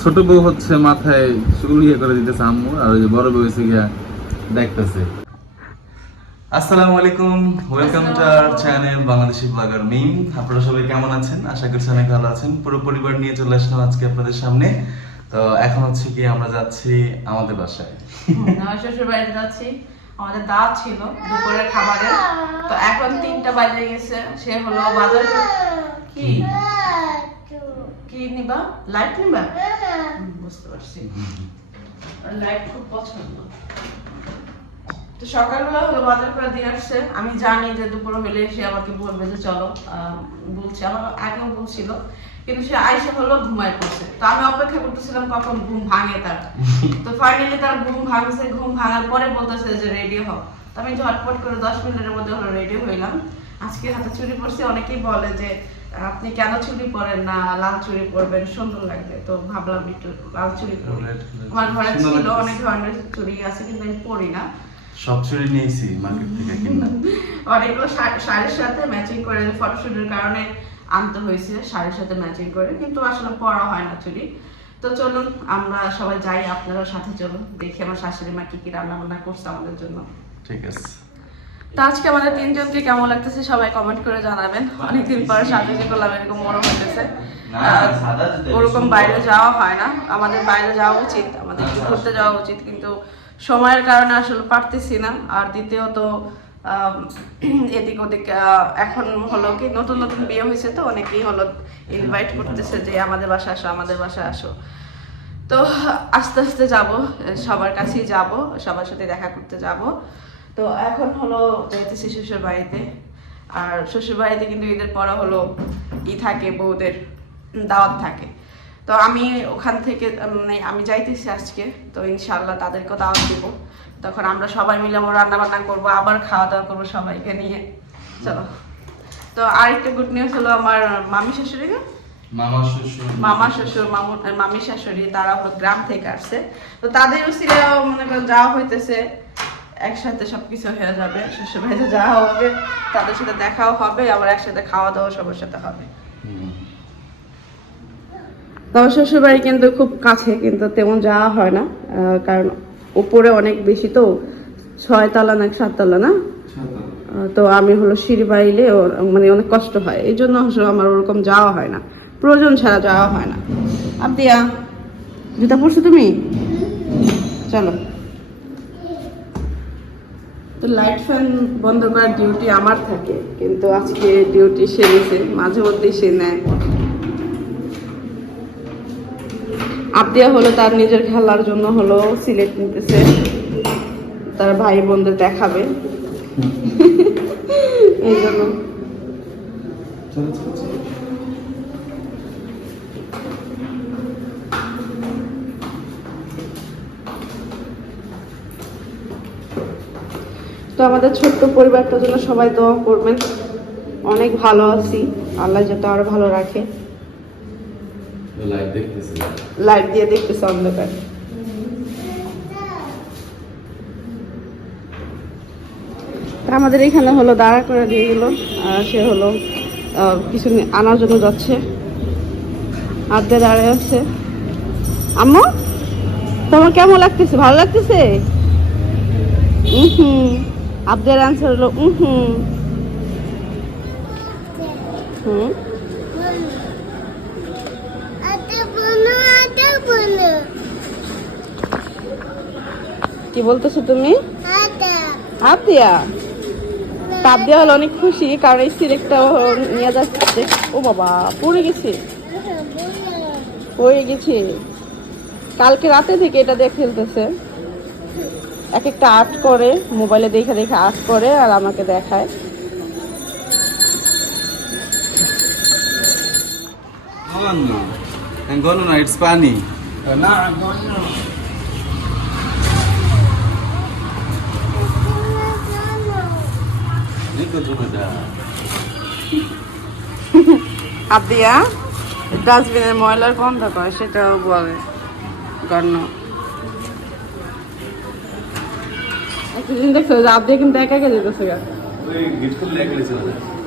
ছোট বউ হচ্ছে মাথায় চুল ইয়ে করে দিতেছে আম্মু, আর ওই যে বড় বউ হচ্ছে গিয়া দেখতেছে। আসসালামু আলাইকুম welcome to our channel Bangladeshi blogger Mim আপনারা সবাই কেমন আছেন? আশা করছি অনেক ভালো আছেন। পুরো পরিবার নিয়ে চলে আসলাম আজকে আপনাদের সামনে। তো এখন হচ্ছে কি আমরা যাচ্ছি আমাদের বাসায়। আমার শ্বশুর বাড়িতে যাচ্ছি। আমাদের দাওয়াত ছিল দুপুরের খাবারে তো এখন তিনটা বাজে গেছে। সে হলো বাজার কি? কি নিবা? লাইট নিবা? বুঝতে পারছি। লাইট খুব পছন্দ। তো সকালবেলা হলো বাজার করে দিয়ে আসছে। আমি জানি যে দুপুর হলে সে আমাকে বলবে যে চলো। বলছে, আমার আগেও বলছিল। কিন্তু সে আইসে হলো ঘুমায় পড়ছে। তো আমি অপেক্ষা করতেছিলাম কখন ঘুম ভাঙে তার। তো ফাইনালি তার ঘুম ভাঙছে ঘুম ভাঙার পরে বলতেছে যে রেডি হও তো আমি ঝটপট করে দশ মিনিটের মধ্যে হলো রেডি হইলাম। আজকে হাতে চুরি পরছি অনেকেই বলে যে আপনি কেন চুরি পরেন না? লাল চুরি পরবেন সুন্দর লাগবে। তো ভাবলাম একটু লাল চুরি পরি. আমার ঘরে ছিল অনেক ধরনের চুরি আছে কিন্তু আমি পরি না। সব চুরি নিয়েছি মার্কেট থেকে কিনা অনেকগুলো শাড়ির সাথে ম্যাচিং করে ফটোশুটের কারণে আনতে হয়েছে শাড়ির সাথে ম্যাচিং করে কিন্তু আসলে পরা হয় না চুরি তো চলুন আমরা সবাই যাই আপনারাও সাথে চলুন দেখি আমার শাশুড়ি মা কি কি রান্না বান্না করছে আমাদের জন্য। ঠিক আছে। তো আজকে আমাদের তিনজনকে কেমন লাগতেছে সবাই কমেন্ট করে জানাবেন। অনেকদিন পর সাজুজি করলাম এরকম মনে হইতেছে। ওরকম বাইরে যাওয়া হয় না। আমাদের বাইরে যাওয়া উচিত আমাদের ঘুরতে যাওয়া উচিত কিন্তু সময়ের কারণে আসলে পারতেছি না। আর দ্বিতীয়ত এদিক ওদিক এখন হলো কি, নতুন নতুন বিয়ে হয়েছে তো, অনেকেই হলো ইনভাইট করতেছে যে আমাদের বাসা আসো, আমাদের বাসা আসো। তো আস্তে আস্তে যাব, সবার কাছেই যাব, সবার সাথে দেখা করতে যাব। তো এখন হলো যাইতেছি শ্বশুর বাড়িতে। আর শ্বশুর বাড়িতে কিন্তু ঈদের পরে হলো ই থাকে, বউদের দাওয়াত থাকে। তো আমি ওখান থেকে মানে আমি যাইতেছি আজকে, তো ইনশাল্লাহ তাদেরকেও দাওয়াত দিব। তখন আমরা সবাই মিলে আমরা রান্না বান্না করব আবার খাওয়া দাওয়া করব সবাইকে নিয়ে। চলো। তো আরেকটা গুড নিউজ হলো আমার মামি শাশুড়িকে মামা শ্বশুর মামা শ্বশুর। মামু মামি শাশুড়ি তারা হলো গ্রাম থেকে আসছে। তো তাদের উসিলেও মনে করেন যাওয়া হইতেছে একসাথে সবকিছু হয়ে যাবে শ্বশুর বাড়িতে যাওয়া হবে তাদের সাথে দেখাও হবে আবার একসাথে খাওয়া দাওয়া সবার সাথে হবে। তবে শ্বশুর বাড়ি কিন্তু খুব কাছে কিন্তু তেমন যাওয়া হয় না কারণ উপরে অনেক বেশি তো ছয় তলা না? সাততলা। না তো আমি হলো সিঁড়ি বাড়িলে মানে অনেক কষ্ট হয়। এই জন্য আমার ওরকম যাওয়া হয় না। প্রয়োজন ছাড়া যাওয়া হয় না। আবদিয়া জুতা পরছো তুমি? চলো। তো লাইট ফ্যান বন্ধ করার ডিউটি আমার থাকে কিন্তু আজকে ডিউটি সে নিছে। মাঝে মধ্যেই সে নেয়। আবদিয়া হলো তার নিজের খেলার জন্য হলো সিলেট নিতেছে। তার ভাই বোনদের দেখাবে এই জন্য। তো আমাদের ছোট্ট পরিবারটার জন্য সবাই দোয়া করবেন। অনেক ভালো আছি। আল্লাহ যাতে আরও ভালো রাখে। লাইভ দেখতেছি লাইট দিয়ে দেখতেছে অন্ধকার। আমাদের এখানে হলো, দাঁড়া করে দিয়ে গেল। সে হলো কিছু আনার জন্য যাচ্ছে। আদ্যে দাঁড়িয়ে আছে। আম্মু, তোমার কেমন লাগতেছে? ভালো লাগতেছে? হুম আব্দের আনসার হলো হুম হুম? কি বলতেছো তুমি হাত দিয়া তাপ দেওয়া হলো অনেক খুশি কারণ এই সিলেকটা নিয়ে যাচ্ছে ও বাবা পড়ে গেছে পড়ে গেছে কালকে রাতে থেকে এটা দিয়ে খেলতেছে এক একটা আর্ট করে মোবাইলে দেখে দেখে আর্ট করে আর আমাকে দেখায় Gono. And gono no, আদিয়া ডাস্টবিনের ময়লার গন্ধ করে সেটাও বলে গণ্য কিন্তু একা একা যেতেছে গা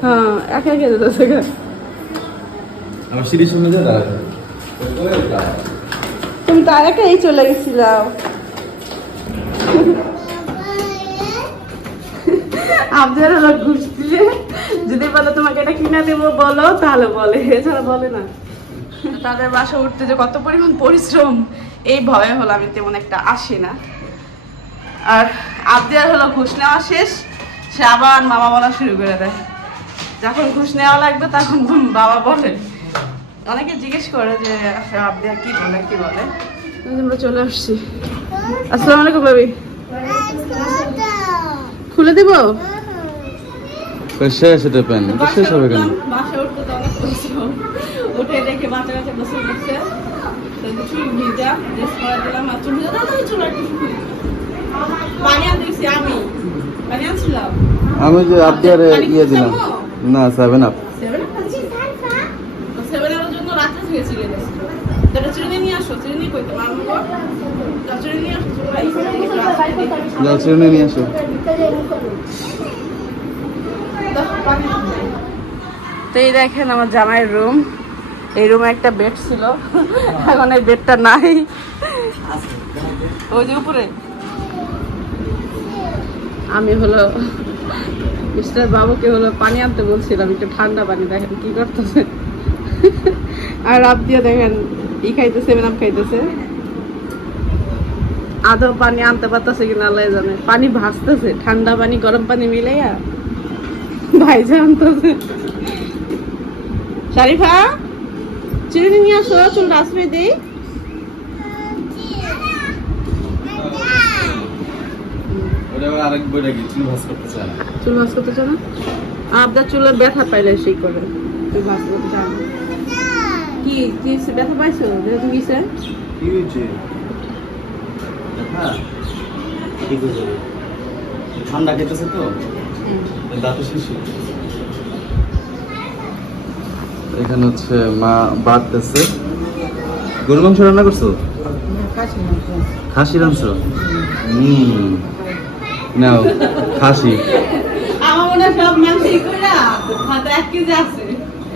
হ্যাঁ একা একা যেতেছে গা আমার সিঁড়ির সামনে তুমি তো একাই চলে গেছিলাম। আবদার হলো ঘুষ দিয়ে যদি বলো তোমাকে এটা কিনা দেবো বলো তাহলে বলে। এছাড়া বলে না। তাদের বাসা উঠতে যে কত পরিমাণ পরিশ্রম এই ভয়ে হলো আমি তেমন একটা আসি না। আর আবদিয়ার হলো ঘুষ নেওয়া শেষ সে আবার মামা বলা শুরু করে দেয়। যখন ঘুষ নেওয়া লাগবে তখন বাবা বলে। অনেকে জিজ্ঞেস করে যে আসলে আবদিয়া কি বলে কি বলে? আমরা চলে আসছি। আসসালামু আলাইকুম ভাবি। খুলে দিব? শেষ এটা প্যান শেষ হবে কেন? বাসা উঠতে তো অনেক পরিশ্রম উঠে দেখে বাচ্চা কাচ্চা বসে উঠছে তো চুল ভিজা ড্রেস পরা দিলাম আর চুল ভিজা। চুল পানি আমি। পানি আনছিলাম? আমি যে ইয়ে দিলাম। না সেভেন আপ সেভেন তো সেভেন জন্য ছিঁড়ে যাও চিরুনি নিয়ে আসো। তো এই দেখেন আমার জামাইয়ের রুম। এই রুমে একটা বেড ছিল। এখন এই বেডটা নাই। ওই যে উপরে। আমি হলো মিস্টার বাবুকে হলো পানি আনতে বলছিলাম একটু ঠান্ডা পানি দেখেন কি করতেছে। আর রাত দিয়ে দেখেন ই খাইতেছে আপ খাইতেছে? আদৌ পানি আনতে পারতেছে কিনা আল্লাহ জানে। পানি ভাসতেছে ঠান্ডা পানি গরম পানি মিলাইয়া। ভাইজা আনতেছে। শারিফা চিরুনি নিয়ে আসো চুলটা আসবে দিই চুল ভাস করতে চায় না। চুল আপনার চুলে ব্যথা পাইলে সেই করে চুল ভাস করতে না। কি কি হইছে? ব্যথা পাইছো? ব্যথা গেছে কি হয়েছে? হ্যাঁ। ঠিক হয়ে যাবে ঠান্ডা খেতেছে তো? দাঁতে শিশি। এখানে হচ্ছে মা বাড়তেছে। গরু মাংস রান্না করছ? খাসি রাঁধছো? হুম। নাও খাসি। আমার মনে হয় সব মাংসই কইরা হাতে এক কেজি আছে।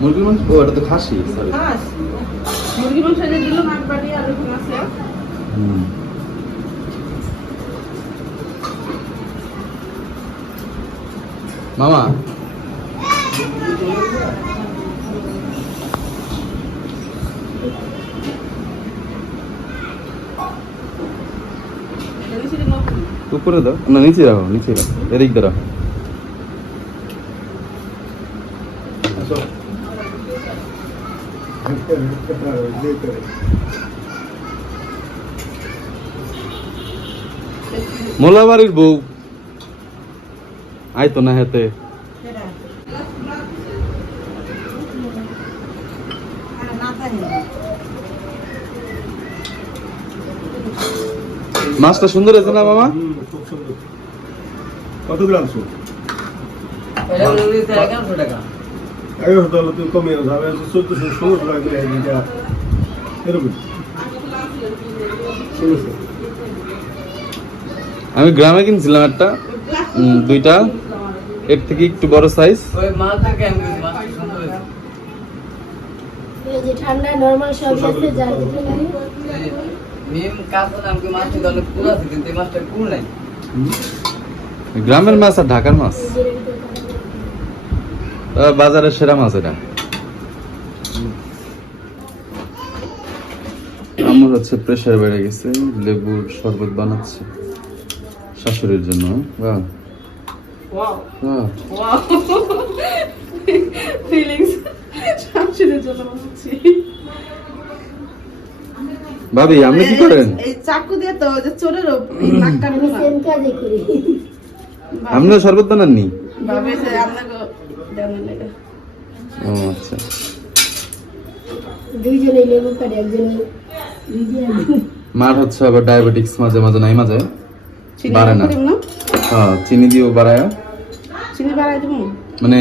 মুরগির মাংস? ও এটা তো খাসি সরি মুরগি মাংস যে দিলাম এক বাটি আর ওখানে আছে মামা। উপরে দাও। না নিচে রাখো নিচে রাখো। এদিক দিয়ে রাখো। মোলাবাড়ির বউ। আইতো না হেতে। মাছটা সুন্দর আছে না মামা? কত গ্রাম সুদ? টাকা। এগারোশো তাহলে তুমি কমিয়ে যাবে চোদ্দশো ষোলোশো টাকা করে এটা এরকম আমি গ্রামে কিনছিলাম একটা দুইটা। এর থেকে একটু বড় সাইজ ঠান্ডা নরমাল সব আছে গ্রামের মাছ আর ঢাকার মাছ। বাজারের সেরা মাছ এটা। আমার হচ্ছে প্রেশার বেড়ে গেছে লেবুর শরবত বানাচ্ছে শাশুড়ির জন্য। ভাবি আপনি কি করেন? চাকু দিয়ে তো চোরের আপনিও শরবত বানাননি? ভাবে আপনাকে দেওয়ার লেগে। ও আচ্ছা। দুইজনে লেবু কাটে একজনে মার হচ্ছে আবার ডায়াবেটিক্স মাঝে মাঝে নাই মাঝে? বাড়ে না। হ্যাঁ চিনি দিও বাড়ায়? চিনি বাড়াই দেবো। মানে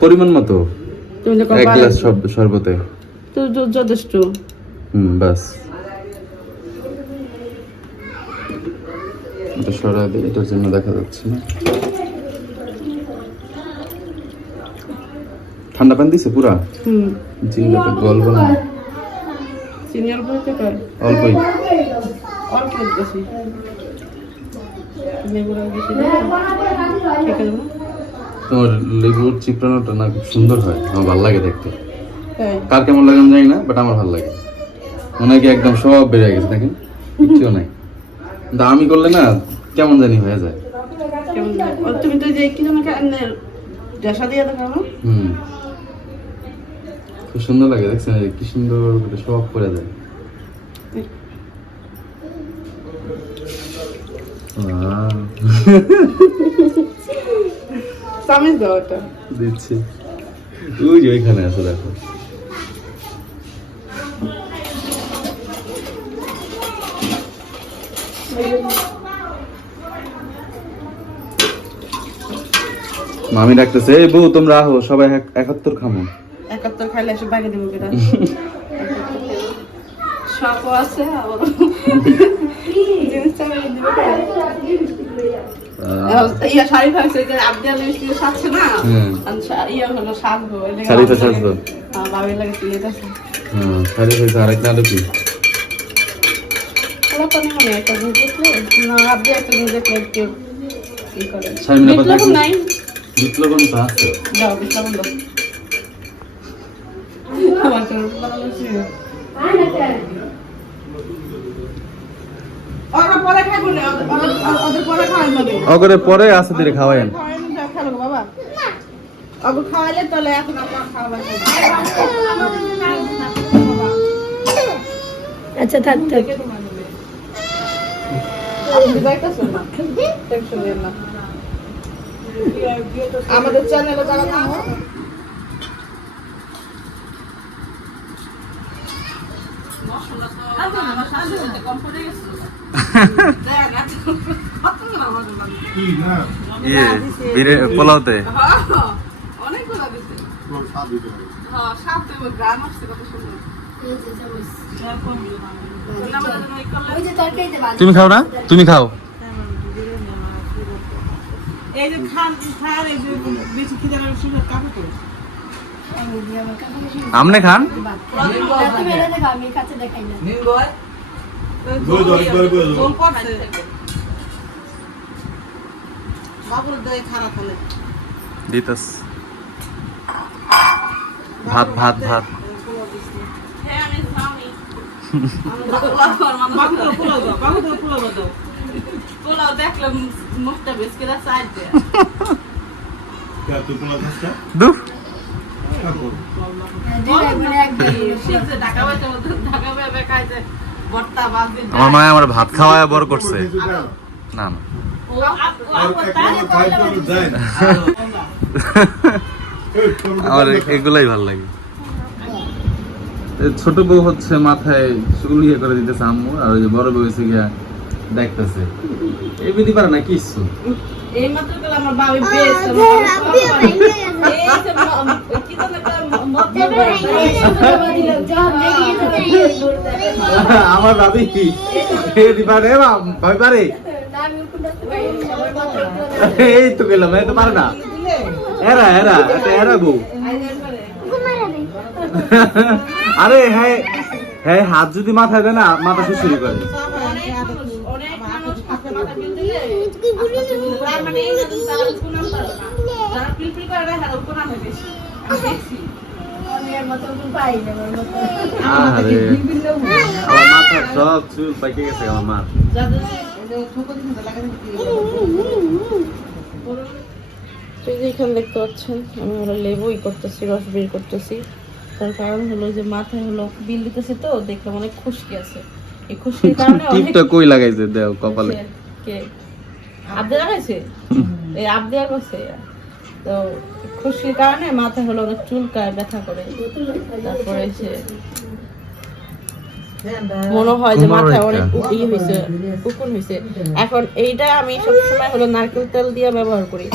পরিমাণ মতো? এক গ্লাস শরবতে? তো যথেষ্ট। হুম বাস। এটা সরা দিই এটার জন্য দেখা যাচ্ছে না। ঠান্ডা পানি দিছে পুরা? না? চিনি অল্প কয় অল্পই? অল্প বেশি। তোমার লেবুর চিপড়ানোটা না খুব সুন্দর হয়? আমার ভালো লাগে দেখতে। কার কেমন লাগে আমি জানি না বাট আমার ভালো লাগে। মনে হয় একদম সব বেড়ে গেছে নাকি? কিচ্ছুও নাই। কিন্তু আমি করলে না কেমন জানি হয়ে যায়। তুমি তো যে কি যেন দিয়ে দেখো হুম। খুব সুন্দর লাগে দেখছেন? কি সুন্দর করে সব করে Wow, চামিচ দাও এটা। দিচ্ছি। ওই যে ওইখানে আছে দেখো। মামি ডাকতেছে এই বউ তোমরা আহো সবাই একাত্তর খামো। খাইলে এসে বাইরে দেবো কেটা সাপও আছে আবার জিনিসটা বাইরে দেবো ইয়া শাড়ি থাকছে যে আবদিয়া লিপস্টিক সাজছে না হুম। ইয়া হলো সাজবো লাগে। সাজবো। হ্যাঁ লাগে সিলেট আছে হ্যাঁ শাড়ি হয়েছে আরেক না দেখি। হয় বিপ্লবন তো আছে দাও বিপ্লব দাও আমার তো ভালো লাগছে ওরা পরে খাইবো না ওদের- ওদের- ওদের পরে খাওয়াই হবে অগরে পরে আছে দিলে খাওয়াই খাওয়াইলে তাহলে এখন আচ্ছা থাক থাক। আমাদের চ্যানেলে যারা নাম কি না ইয়ে বিরে পোলাওতে অনেকগুলো দিছে তোর স্বাদ দিতে হবে। হ্যাঁ সাথে গ্রাম আসছে কত সুন্দর আমাদের জন্য এই করলে ওই যে তরকারিতে বাদ তুমি খাও না? তুমি খাও। এই যে খান খান এই যে বেশি খিদে তো। আমনে খান? দিতাস। ভাত ভাত ভাত। দেখলাম মুখটা সাইড তুই কোনো আমার মায়ে আমার ভাত খাওয়ায় বড় করছে। না আমার এগুলাই ভালো লাগে। ছোট বউ হচ্ছে মাথায় চুল ইয়ে করে দিতেছে আম্মু, আর ওই বড় বউ এসে গিয়া দেখতেছে। এই বিধি পারে না কিছু এই মাত্র কাল আমার বাবি বেশ আমার ভাবি পারে ভাবি পারে? এই তো গেলাম এই তো পারে না। এরা এরা এটা এরা বউ আরে হ্যাঁ হ্যাঁ হাত যদি মাথায় দেয় না, মাথা শুশুরি করে। এখানে দেখতে পাচ্ছেন, আমি হলো লেবুই করতেছি, রস বের করতেছি। তার কারণ হলো যে মাথায় হলো বিল দিতেছি তো দেখলাম অনেক খুশকি আছে। এই খুশকির কারণে টিপটা কই লাগাইছে? দেও কপালে। কে? আব্দে লাগাইছে? এই আবদিয়ার করছে তো খুশির কারণে মাথায় হলো অনেক চুলকায় ব্যথা করে। তারপরে সে মনে হয় যে মাথায় অনেক ই হয়েছে উকুন হয়েছে এখন এইটা আমি সবসময় হলো নারকেল তেল দিয়ে ব্যবহার করি।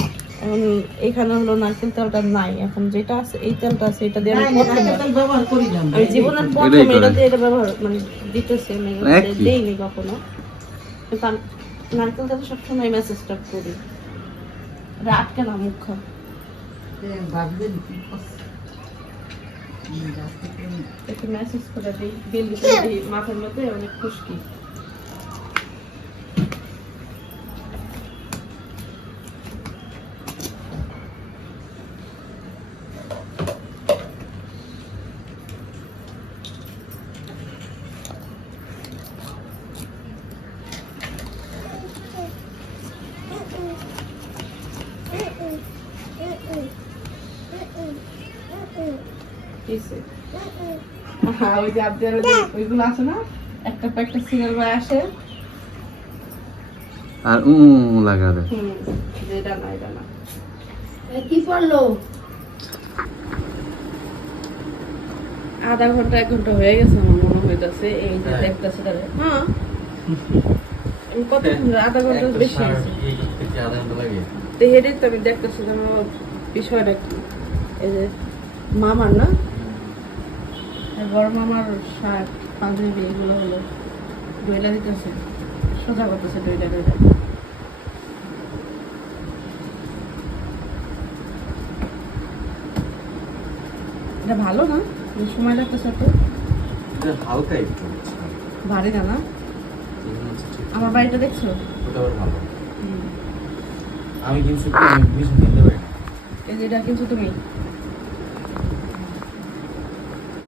এখন এখানে হলো নারকেল তেলটা নাই। এখন যেটা আছে এই তেলটা আছে এটা দিয়ে আমি ব্যবহার করি না আমি জীবনের প্রথম এটা দিয়ে এটা ব্যবহার মানে দিতেছি আমি মানে। দেইনি কখনো। কিন্তু নারকেল তেল সবসময় মেসেজটা করি। আটকে না মুখ। একটু মেসেজ করে দিই বিল দিতে দিই মাথার মধ্যে অনেক খুশকি কিসে? হ্যাঁ, ওই যে আপনার ওইগুলো আছে না? একটা একটা সিরিয়াল বয় আসে। আর উ লাগা দেয়। এটা না এটা না। কি পড়ল? আধা ঘণ্টা এক ঘণ্টা হয়ে গেছে আমার মনে হইতাছে এই যে দেখতেছে তাহলে হ্যাঁ। আমি কত আধা ঘণ্টা বেশি হয়েছে। তো হেঁটে তো আমি বিষয়টা কি? এই যে মামার না? আর বড় মামার শার্ট পাঞ্জাবি এগুলো হলো। ডইলা দিতেছে সোজা করতেছে ডইলা ডইলা এটা ভালো না? সময় লাগতেছে তো হালকা একটু। ভারী না না? আমার বাড়িটা দেখছ? ওটা আবার ভালো। আমি কিন্তু আমি কিনতে পারি এই যে এটা কিনছো তুমি